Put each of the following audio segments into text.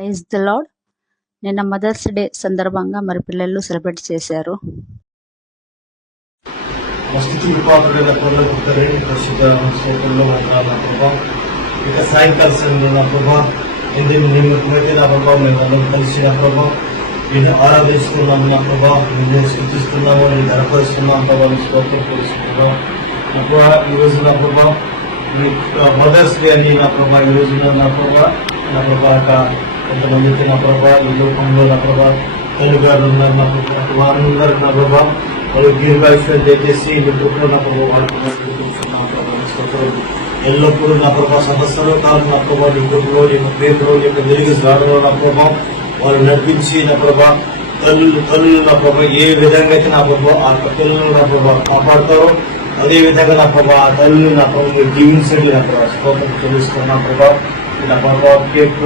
Praise the Lord. నిన్న Mother's Day సందర్భంగా మరి పిల్లలు సెలబ్రేట్ చేశారు. ఇక సాయంకాల సమయంలో నా ప్రభా నిమిత్తమైతే నా ప్రభావ మేము కలిసిన ప్రభావ నేను ఆరాధిస్తున్నాము నా ప్రభావ నేను సూచిస్తున్నాము నేను ధనపరుస్తున్నాం ప్రభావం స్తోత్రం తెలుసుకున్నాం నా ప్రభా ఈరోజు నా ప్రభా మదర్స్ డే అని నా ప్రభా ఈ రోజు నా ప్రభా కొంతమందికి నా ప్రభా ఈ లోకంలో నా ప్రభా తల్లిగారు ఉన్నారు నా ప్రభా వారందరూ నా ప్రభా వాళ్ళు దీర్ఘాయుష్యం దయచేసి మీ కృపలో నా ప్రభావ వాడుతున్నాం ప్రభావం స్తోత్రం ఎల్లప్పుడూ నా ప్రభా సంవత్సరాల కాలం నా ప్రభావ నీ కృపలో నీ ప్రేమలో నీ వెలుగు రావడంలో నా ప్రభావ వాళ్ళు నడిపించి నా ప్రభా తల్లు నా ప్రభా ఏ విధంగా అయితే నా ప్రభావ ఆ పిల్లలను నా ప్రభావ కాపాడతారో అదే విధంగా నా ప్రభావ ఆ తల్లిని నా ప్రభావ మీరు జీవించండి నా ప్రభావ స్తోత్రం తెలుసుకున్న ప్రభావ నా ప్రభావ కేక్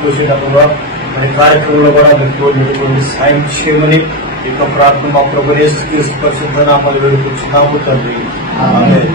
చూసిన ప్రభావ మన కార్యక్రమంలో కూడా మీరు సాయం చేయమని ఈ యొక్క ప్రార్థన మా ప్రభు యేసు పరిశుద్ధ నామాలు వేడుకుంటున్నాము తండ్రి ఆమేన్.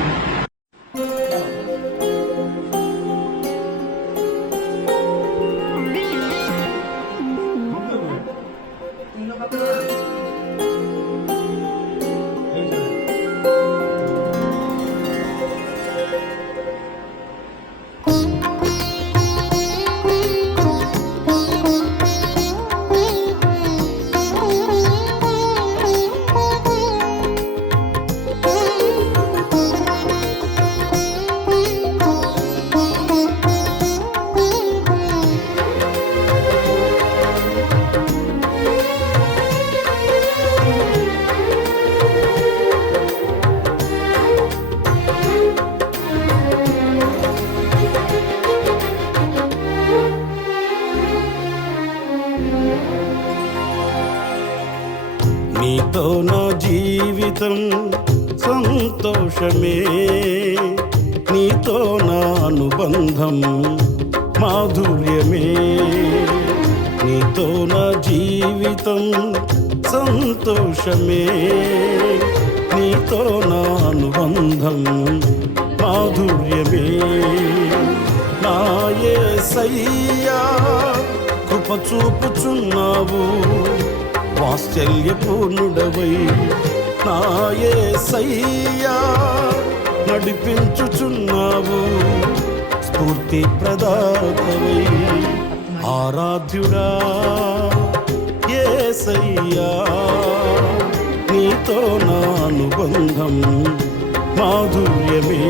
నీతో నా జీవితం సంతోషమే, నీతో నా అనుబంధం మాధుర్యమే. నీతో నా జీవితం సంతోషమే, నీతో నా అనుబంధం మాధుర్యమే. నా యేసయ్యా కృప చూపుచున్నావు, వాత్సల్యపూర్ణుడవై నా యేసయ్యా నడిపించుచున్నావు, స్ఫూర్తి ప్రదాతవై. ఆరాధ్యుడా యేసయ్యా, నీతో నా అనుబంధం మాధుర్యమే.